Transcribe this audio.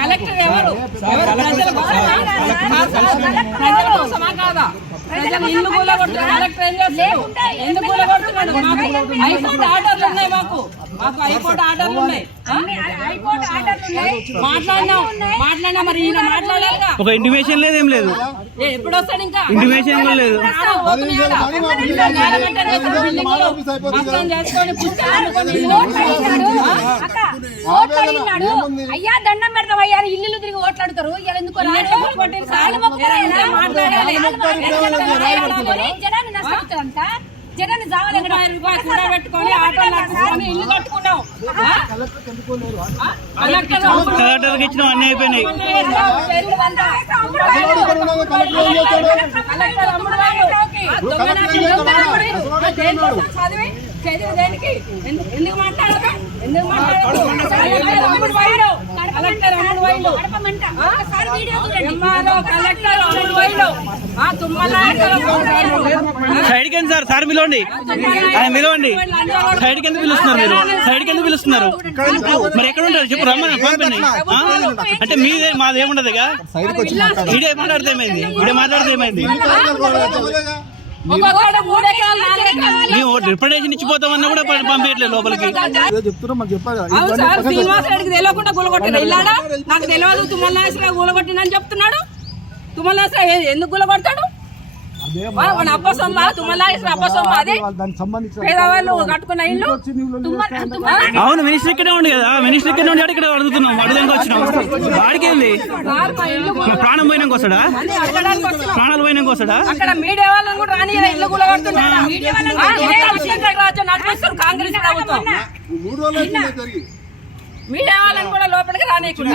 Collector ఎవరు ప్రజల కోసమా కాదా? ప్రజలు ఇల్లు కూలగొడుతున్నారు. కలెక్టర్ ఏం చేస్తారు? ఎందుకు కూలగొడుతున్నాడు? హైకోర్టు ఆర్డర్లు ఉన్నాయి. మాకు హైకోర్టు ఆర్డర్లు ఉన్నాయి. మాట్లాడినా మరి ఈయన మాట్లాడాలిగా. ఒక ఇంటిమేషన్ లేదు, ఏం లేదు. ఎప్పుడు వస్తాడు? ఇంకా ఇంటిమేషన్ కూడా లేదు. అయ్యా దండం పెడతాం అయ్యా ఇల్లు తిరిగి ఓట్లాడుతారు. ఎందుకు జనాన్ని నష్టపోతారంట. జనాన్ని పెట్టుకొని ఆటోలు ఇల్లు కట్టుకున్నాం. కలెక్టర్కి ఇచ్చిన అన్నీ అయిపోయినాయి. ఎందుకు మాట్లాడదు? ఎందుకు మాట్లాడదు? కలెక్టర్ అమ్ముడు వైలు, కలెక్టర్ అమ్ముడు వైలు, సైడ్కి ఎంత సార్? సార్ పిలవండి, ఆయన పిలవండి. సైడ్కి ఎందుకు పిలుస్తున్నారు మీరు? సైడ్కి ఎందుకు పిలుస్తున్నారు? మరి ఎక్కడ ఉంటారు చెప్పు, రమ్మని పంపండి. అంటే మీదే మాదేముండదుగా. ఇడే మాట్లాడితే ఏమైంది? ఇడే మాట్లాడితే ఏమైంది? మేము రిప్రజెంటేషన్ ఇచ్చిపోతామన్నా కూడా పంపించట్లేదు లోపలికి. శ్రీనివాస్ రెడ్డికి తెలియకుండా గులగొట్టాడు. ఇల్లాడా నాకు తెలియదు తుమ్మలనాశ్వరరావు గులగొట్టిందని చెప్తున్నాడు. తుమ్మలనాశ్వరరావు ఎందుకు గులగొడతాడు? అప్పసొమ్మ తుమ్మలనాశ్వర అప్పసొమ్మ అది పేదవాళ్ళు కట్టుకున్న ఇల్లు. అవును, మినిస్టర్ ఇక్కడే ఉండి కదా. మినిస్టర్ ఇక్కడే ఉండి ఇక్కడ అడుగుతున్నాం, అడుగుదానికి వచ్చినాం. వాడికి ఏంది? ప్రాణం పోయినాక వస్తాడా? ప్రాణాలు పోయినాక వస్తాడా? అక్కడ మీడియా వాళ్ళని కూడా రాని ఇల్లు కూడా కడుతున్నాడు. నడిపిస్తారు కాంగ్రెస్ ప్రభుత్వం. మీడియా వాళ్ళని కూడా లోపలికి రానియకుండా